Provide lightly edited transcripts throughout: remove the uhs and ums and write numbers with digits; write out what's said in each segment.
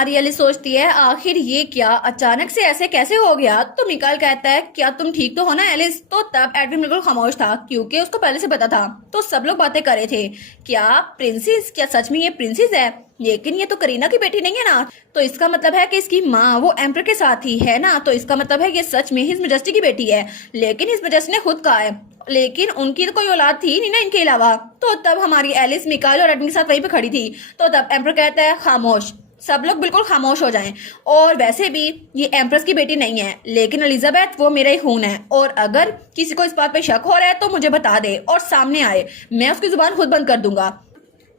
हमारी एलिस सोचती है आखिर ये क्या अचानक से ऐसे कैसे हो गया। तो मिकाइल कहता है क्या तुम ठीक तो हो ना एलिस। तो तब एडविन बिल्कुल खामोश था क्योंकि उसको पहले से पता था। तो सब लोग बातें कर रहे थे क्या प्रिंसेस, क्या सच में ये प्रिंसेस है, लेकिन ये तो करीना की बेटी नहीं है ना। तो इसका मतलब है कि इसकी माँ वो एम्पर के साथ ही है ना। तो इसका मतलब है ये सच में हिज मेजेस्टी की बेटी है। लेकिन हिज मेजेस्टी ने खुद कहा है, लेकिन उनकी तो कोई औलाद थी नहीं ना इनके अलावा। तो तब हमारी एलिस मिकाइल और एडविन के साथ वहीं पे खड़ी थी। तो तब एम्पर कहता है खामोश, सब लोग बिल्कुल खामोश हो जाएं। और वैसे भी ये एम्प्रेस की बेटी नहीं है, लेकिन एलिजाबेथ वो मेरा ही खून है। और अगर किसी को इस बात पे शक हो रहा है तो मुझे बता दे और सामने आए, मैं उसकी जुबान खुद बंद कर दूंगा।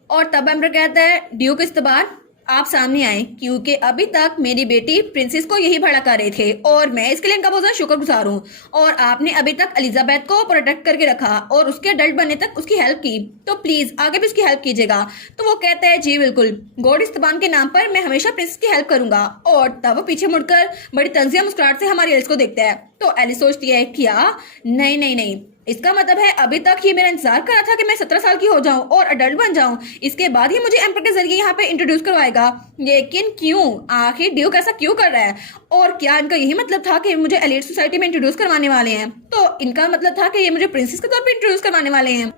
और तब एम्पर कहता है ड्यूक इस्तबान आप सामने आए, क्योंकि अभी तक मेरी बेटी प्रिंसेस को यही भड़ा कर रहे थे और मैं इसके लिए इनका बहुत ज्यादा शुक्रगुजार हूँ। और आपने अभी तक एलिजाबेथ को प्रोटेक्ट करके रखा और उसके अडल्ट बनने तक उसकी हेल्प की, तो प्लीज आगे भी उसकी हेल्प कीजिएगा। तो वो कहता है जी बिल्कुल, गॉड इस्तबान के नाम पर मैं हमेशा प्रिंसेस की हेल्प करूंगा। और तब वो पीछे मुड़कर बड़ी तंजिया मुस्कुराहट से हमारी एलिस को देखता है। तो एलिस सोचती है क्या नहीं नहीं नहीं, इसका मतलब है अभी तक ये मेरा इंतजार कर रहा था कि मैं 17 साल की हो जाऊं और अडल्ट बन जाऊं, इसके बाद ही मुझे एम्पर के जरिए यहाँ पे इंट्रोड्यूस करवाएगा। लेकिन क्यों, आखिर ड्यूक ऐसा क्यों कर रहा है? और क्या इनका यही मतलब था कि मुझे एलीट सोसाइटी में इंट्रोड्यूस करवाने वाले हैं? तो इनका मतलब था कि ये मुझे प्रिंसेस के तौर पे इंट्रोड्यूस करवाने वाले हैं।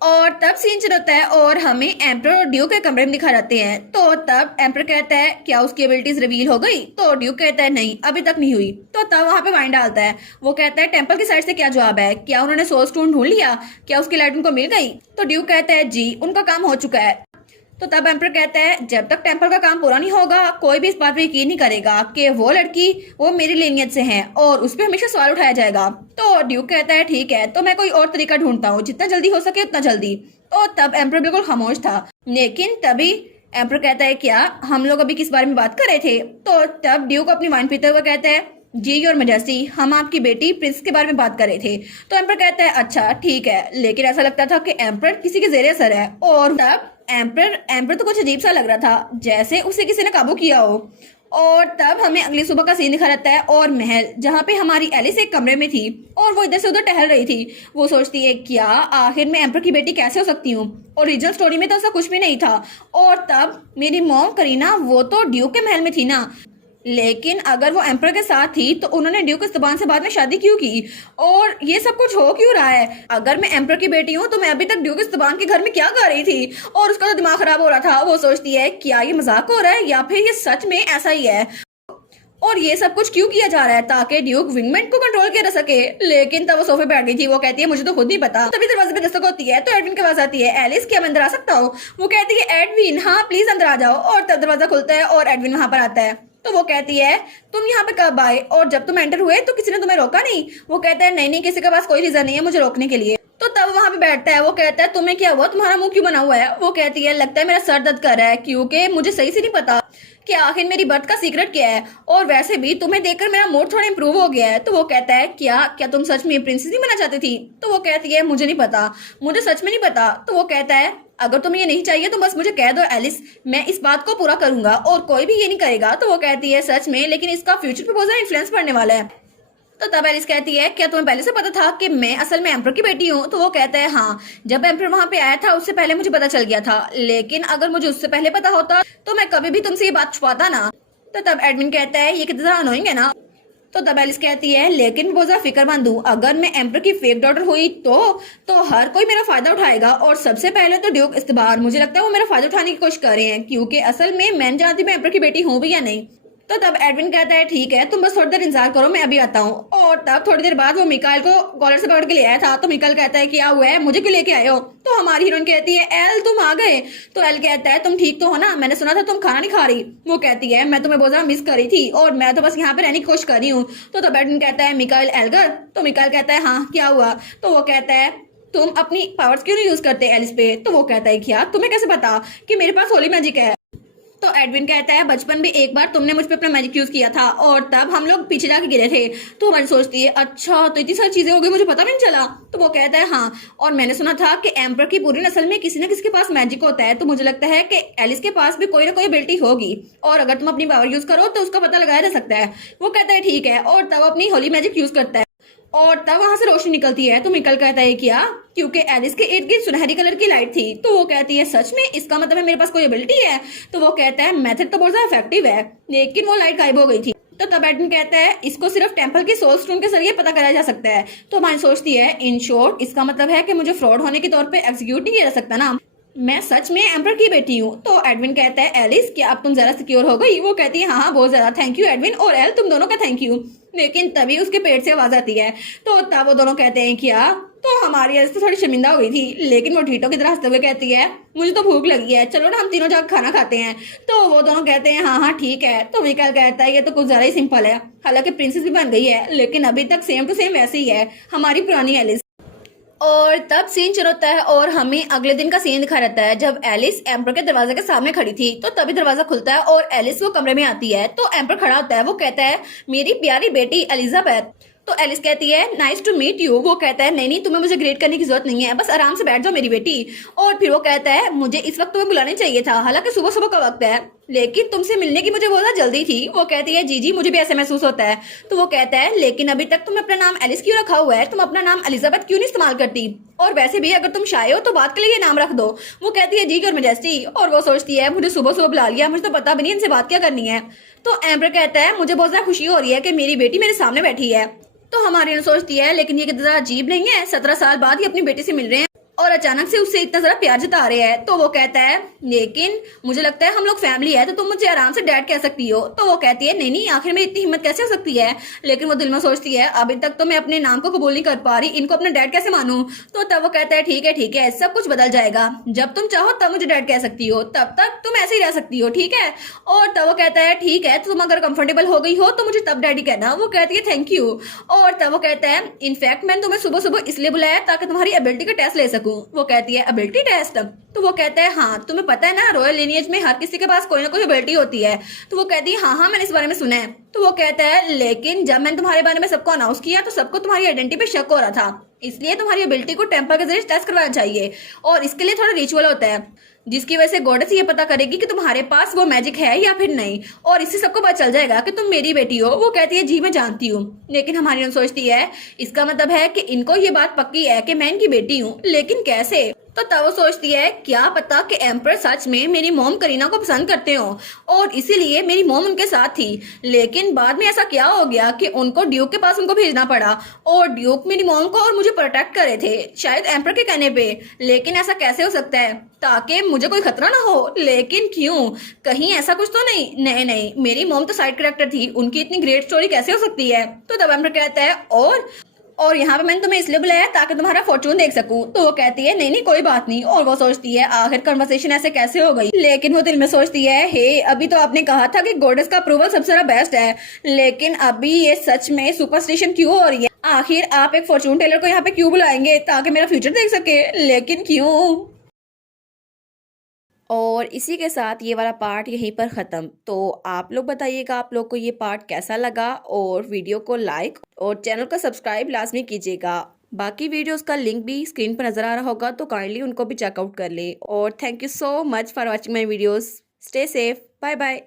और तब सीन चल होता है और हमें एम्पर और ड्यूक के कमरे में दिखा जाते हैं। तो तब एम्पर कहता है क्या उसकी एबिलिटीज रिवील हो गई? तो ड्यूक कहता है नहीं अभी तक नहीं हुई। तो तब वहां पे वाइन डालता है, वो कहता है टेम्पल की साइड से क्या जवाब है, क्या उन्होंने सोल स्टोन ढूंढ लिया, क्या उसकी लाइट उनको मिल गई? तो ड्यूक कहता है जी उनका काम हो चुका है। तो तब एम्पर कहता है जब तक टेम्पल का काम पूरा नहीं होगा कोई भी इस बात पे यकीन नहीं करेगा कि वो लड़की वो मेरी लिनियत से है और उस पर हमेशा सवाल उठाया जाएगा। तो ड्यूक कहता है ठीक है, तो मैं कोई और तरीका ढूंढता हूँ, जितना जल्दी हो सके उतना जल्दी। तो तब एम्पर बिल्कुल खामोश था, लेकिन तभी एम्पर कहता है क्या हम लोग अभी किस बारे में बात कर रहे थे? तो तब ड्यूक अपनी वाइन पीते हुए कहता है जी योर मेजेस्टी, हम आपकी बेटी प्रिंस के बारे में बात कर रहे थे। तो एम्पर कहता है अच्छा ठीक है, लेकिन ऐसा लगता था कि एम्पर किसी के जेरे असर है। और तब एम्पर तो कुछ अजीब सा लग रहा था, जैसे उसे किसी ने काबू किया हो। और तब हमें अगली सुबह का सीन दिखा रहता है और महल जहाँ पे हमारी एलिस एक कमरे में थी और वो इधर से उधर टहल रही थी। वो सोचती है क्या आखिर मैं एम्पर की बेटी कैसे हो सकती हूँ? ओरिजिनल स्टोरी में तो ऐसा कुछ भी नहीं था। और तब मेरी मॉम करीना वो तो ड्यूक के महल में थी ना, लेकिन अगर वो एम्पर के साथ थी तो उन्होंने ड्यूक इस्तबान से बाद में शादी क्यों की? और ये सब कुछ हो क्यों रहा है? अगर मैं एम्पर की बेटी हूँ तो मैं अभी तक ड्यूक इस्तबान के घर में क्या कर रही थी? और उसका तो दिमाग खराब हो रहा था। वो सोचती है क्या ये मजाक हो रहा है या फिर ये सच में ऐसा ही है, और ये सब कुछ क्यों किया जा रहा है ताकि ड्यूक विंगमैन को कंट्रोल किया जा सके। लेकिन तब वो सोफे पे बैठ गई थी। वो कहती है मुझे तो खुद नहीं पता। तभी दरवाजे पे दस्तक होती है तो एडविन के पास आती है, एलिस क्या मैं अंदर आ सकता हूँ? वो कहती है एडविन हाँ प्लीज अंदर आ जाओ। और तब दरवाजा खुलता है और एडविन वहां पर आता है। तो वो कहती है तुम यहाँ पे कब आए और जब तुम एंटर हुए तो किसी ने तुम्हें रोका नहीं? वो कहता है नहीं नहीं, किसी के पास कोई रीजन नहीं है मुझे रोकने के लिए। तो तब वहां पे बैठता है। वो कहता है तुम्हें क्या हुआ, तुम्हारा मुंह क्यों बना हुआ है? वो कहती है लगता है मेरा सर दर्द कर रहा है क्योंकि मुझे सही से नहीं पता कि आखिर मेरी बर्थ का सीक्रेट क्या है, और वैसे भी तुम्हें देखकर मेरा मूड थोड़ा इंप्रूव हो गया है। तो वो कहता है क्या क्या तुम सच में प्रिंसेस नहीं बनना चाहती थी? तो वो कहती है मुझे नहीं पता, मुझे सच में नहीं पता। तो वो कहता है अगर तुम्हें ये नहीं चाहिए तो बस मुझे कह दो एलिस, मैं इस बात को पूरा करूंगा और कोई भी ये नहीं करेगा। तो वो कहती है सच में, लेकिन इसका फ्यूचर पे बहुत ज्यादा इन्फ्लुएंस पड़ने वाला है। तो तब एलिस कहती है क्या तुम्हें पहले से पता था कि मैं असल में एम्पर की बेटी हूँ? तो वो कहता है हाँ, जब एम्पर वहां पे आया था उससे पहले मुझे पता चल गया था, लेकिन अगर मुझे उससे पहले पता होता तो मैं कभी भी तुमसे ये बात छुपाता ना। तो तब एडमिन कहता है ये कितना अनोइंग है ना। तो तब एलिस कहती है लेकिन बहुत ज्यादा फिक्रमंद हूँ, अगर मैं एम्पर की फेक डॉटर हुई तो हर कोई मेरा फायदा उठाएगा, और सबसे पहले तो ड्यूक इस्तबान, मुझे लगता है वो मेरा फायदा उठाने की कोशिश कर रहे हैं क्योंकि असल में मैं जानती मैं एम्पर की बेटी हूँ भी या नहीं। तो तब एडविन कहता है ठीक है तुम बस थोड़ी देर इंतजार करो मैं अभी आता हूँ। और तब थोड़ी देर बाद वो मिकाइल को कॉलर से पकड़ के ले आया था। तो मिकाइल कहता है क्या हुआ है, मुझे क्यों लेके आए हो? तो हमारी हीरोइन कहती है एल तुम आ गए। तो एल कहता है तुम ठीक तो हो ना, मैंने सुना था तुम खाना नहीं खा रही। वो कहती है मैं तुम्हें बहुत ज्यादा मिस कर रही थी और मैं तो बस यहाँ पे रहने की कोशिश कर रही हूँ। तो तब एडविन कहता है मिकाइल एलगर। तो मिकाइल कहता है हाँ क्या हुआ? तो वो कहता है तुम अपनी पावर्स क्यों नहीं यूज करते एलिस पे? तो वो कहता है क्या तुम्हें कैसे पता कि मेरे पास होली मैजिक है? तो एडविन कहता है बचपन में एक बार तुमने मुझ पे अपना मैजिक यूज किया था और तब हम लोग पीछे जाके गिरे थे। तो हमारी सोचती है अच्छा तो इतनी सारी चीजें हो गई मुझे पता भी नहीं चला। तो वो कहता है हाँ, और मैंने सुना था कि एम्पर की पूरी नस्ल में किसी न किसी के पास मैजिक होता है, तो मुझे लगता है कि एलिस के पास भी कोई ना कोई एबिलिटी होगी और अगर तुम अपनी पावर यूज करो तो उसका पता लगाया जा सकता है। वो कहता है ठीक है, और तब अपनी होली मैजिक यूज करता है और तब वहां से रोशनी निकलती है तो मिकल कहता है क्या, क्योंकि एलिस के इर्द गिर्द सुनहरी कलर की लाइट थी। तो वो कहती है सच में, इसका मतलब है मेरे पास कोई एबिलिटी है। तो वो कहता है मेथड तो बहुत ज्यादा इफेक्टिव है, लेकिन वो लाइट गायब हो गई थी। तो तब एडविन कहता है इसको सिर्फ टेंपल के सोल स्टोन के जरिए पता करा जा सकता है। तो हमारी सोचती है इन शॉर्ट इसका मतलब है कि मुझे फ्रॉड होने के तौर पे एग्जीक्यूट नहीं किया जा सकता ना, मैं सच में एम्पर की बेटी हूँ। तो एडविन कहता है एलिस क्या अब तुम जरा सिक्योर हो गई। वो कहती है हाँ हाँ बहुत ज्यादा, थैंक यू एडविन और एल, तुम दोनों का थैंक यू। लेकिन तभी उसके पेट से आवाज आती है। तो तब वो दोनों कहते हैं क्या, तो हमारी एलिस तो थोड़ी शर्मिंदा हो गई थी, लेकिन वो ढीठों की तरह हंसते हुए कहती है मुझे तो भूख लगी है, चलो ना हम तीनों जाकर खाना खाते हैं। तो वो दोनों कहते हैं हाँ हाँ ठीक है। तो मिकाएल कहता है ये तो कुछ ज्यादा ही सिंपल है, हालांकि प्रिंसेस भी बन गई है लेकिन अभी तक सेम टू सेम वैसे ही है हमारी पुरानी एलिस। और तब सीन शुरू होता है और हमें अगले दिन का सीन दिखा रहता है जब एलिस एम्पर के दरवाजे के सामने खड़ी थी। तो तभी दरवाजा खुलता है और एलिस वो कमरे में आती है। तो एम्पर खड़ा होता है, वो कहता है मेरी प्यारी बेटी एलिजाबेथ। तो एलिस कहती है नाइस टू मीट यू। वो कहता है नहीं नहीं, तुम्हें मुझे ग्रेट करने की जरूरत नहीं है, बस आराम से बैठ जाओ मेरी बेटी। और फिर वो कहता है मुझे इस वक्त तुम्हें बुलाने चाहिए था, हालांकि सुबह सुबह का वक्त है, लेकिन तुमसे मिलने की मुझे बहुत ज्यादा जल्दी थी। वो कहती है जी जी मुझे भी ऐसे महसूस होता है। तो वो कहता है लेकिन अभी तक तुमने अपना नाम एलिस क्यों रखा हुआ है, तुम अपना नाम एलिजाबेथ क्यों नहीं इस्तेमाल करती, और वैसे भी अगर तुम शाये हो तो बात के लिए ये नाम रख दो। वो कहती है जी योर मैजेस्टी। और वो सोचती है मुझे सुबह सुबह बुला लिया, मुझे तो पता भी नहीं इनसे बात क्या करनी है। तो एम्पर कहता है मुझे बहुत ज्यादा खुशी हो रही है कि मेरी बेटी मेरे सामने बैठी है। तो हमारी सोचती है लेकिन ये कितना अजीब नहीं है, 17 साल बाद ये अपनी बेटी से मिल रहे हैं और अचानक से उससे इतना ज्यादा प्यार जता रहे हैं। तो वो कहता है लेकिन मुझे लगता है हम लोग फैमिली है तो तुम मुझे आराम से डैड कह सकती हो। तो वो कहती है नहीं नहीं, आखिर में इतनी हिम्मत कैसे हो सकती है। लेकिन वो दिल में सोचती है अभी तक तो मैं अपने नाम को कबूल नहीं कर पा रही, इनको अपना डैड कैसे मानूं। तो तब वो कहता है ठीक है सब कुछ बदल जाएगा, जब तुम चाहो तब मुझे डैड कह सकती हो, तब तक तुम ऐसे ही रह सकती हो, ठीक है। और तब वो कहता है ठीक है, तो तुम अगर कंफर्टेबल हो गई हो तो मुझे तब डैडी कहना। वो कहती है थैंक यू। और तब वो कहता है इनफैक्ट मैंने तुम्हें सुबह सुबह इसलिए बुलाया ताकि तुम्हारी एबिलिटी का टेस्ट ले सकूं। वो कहती है एबिलिटी टेस्ट। तो वो कहता है हाँ तुम्हें पता है ना रॉयल लिनियज में हर किसी के पास कोई ना कोई एबिलिटी होती है। तो वो कहती है हाँ हाँ मैंने इस बारे में सुना है। तो वो कहता है लेकिन जब मैंने तुम्हारे बारे में सबको अनाउंस किया तो सबको तुम्हारी आइडेंटिटी पे शक हो रहा था, इसलिए तुम्हारी एबिलिटी को टेम्पर के जरिए टेस्ट करवाना चाहिए और इसके लिए थोड़ा रिचुअल होता है जिसकी वजह से गॉडेस ये पता करेगी कि तुम्हारे पास वो मैजिक है या फिर नहीं, और इससे सबको पता चल जाएगा कि तुम मेरी बेटी हो। वो कहती है जी मैं जानती हूँ। लेकिन हमारी सोचती है इसका मतलब है कि इनको ये बात पक्की है कि मैं इनकी बेटी हूँ, लेकिन कैसे। तो तब वो सोचती है क्या पता कि एम्पर सच में मेरी मॉम करीना को पसंद करते हो और इसीलिए मेरी मॉम उनके साथ थी। लेकिन बाद में ऐसा क्या हो गया कि उनको ड्यूक के पास उनको भेजना पड़ा और ड्यूक मेरी मॉम को और मुझे प्रोटेक्ट करे थे, शायद एम्पर के कहने पे। लेकिन ऐसा कैसे हो सकता है, ताकि मुझे कोई खतरा ना हो। लेकिन क्यों, कहीं ऐसा कुछ तो नहीं। नहीं नहीं, मेरी मॉम तो साइड कैरेक्टर थी, उनकी इतनी ग्रेट स्टोरी कैसे हो सकती है। तो तब एम्पर कहता है और यहाँ पे मैंने तुम्हें इसलिए बुलाया ताकि तुम्हारा फॉर्चून देख सकूं। तो वो कहती है नहीं नहीं कोई बात नहीं। और वो सोचती है आखिर कन्वर्सेशन ऐसे कैसे हो गई। लेकिन वो दिल में सोचती है हे अभी तो आपने कहा था कि गॉडेस का अप्रूवल सबसे ज्यादा बेस्ट है, लेकिन अभी ये सच में सुपरस्टिशन क्यों हो रही है। आखिर आप एक फॉर्चून टेलर को यहाँ पे क्यों बुलाएंगे, ताकि मेरा फ्यूचर देख सके, लेकिन क्यों। और इसी के साथ ये वाला पार्ट यहीं पर ख़त्म। तो आप लोग बताइएगा आप लोग को ये पार्ट कैसा लगा, और वीडियो को लाइक और चैनल को सब्सक्राइब लाजमी कीजिएगा। बाकी वीडियोस का लिंक भी स्क्रीन पर नज़र आ रहा होगा, तो काइंडली उनको भी चेकआउट कर लें। और thank you so much for watching my videos. Stay safe, bye bye.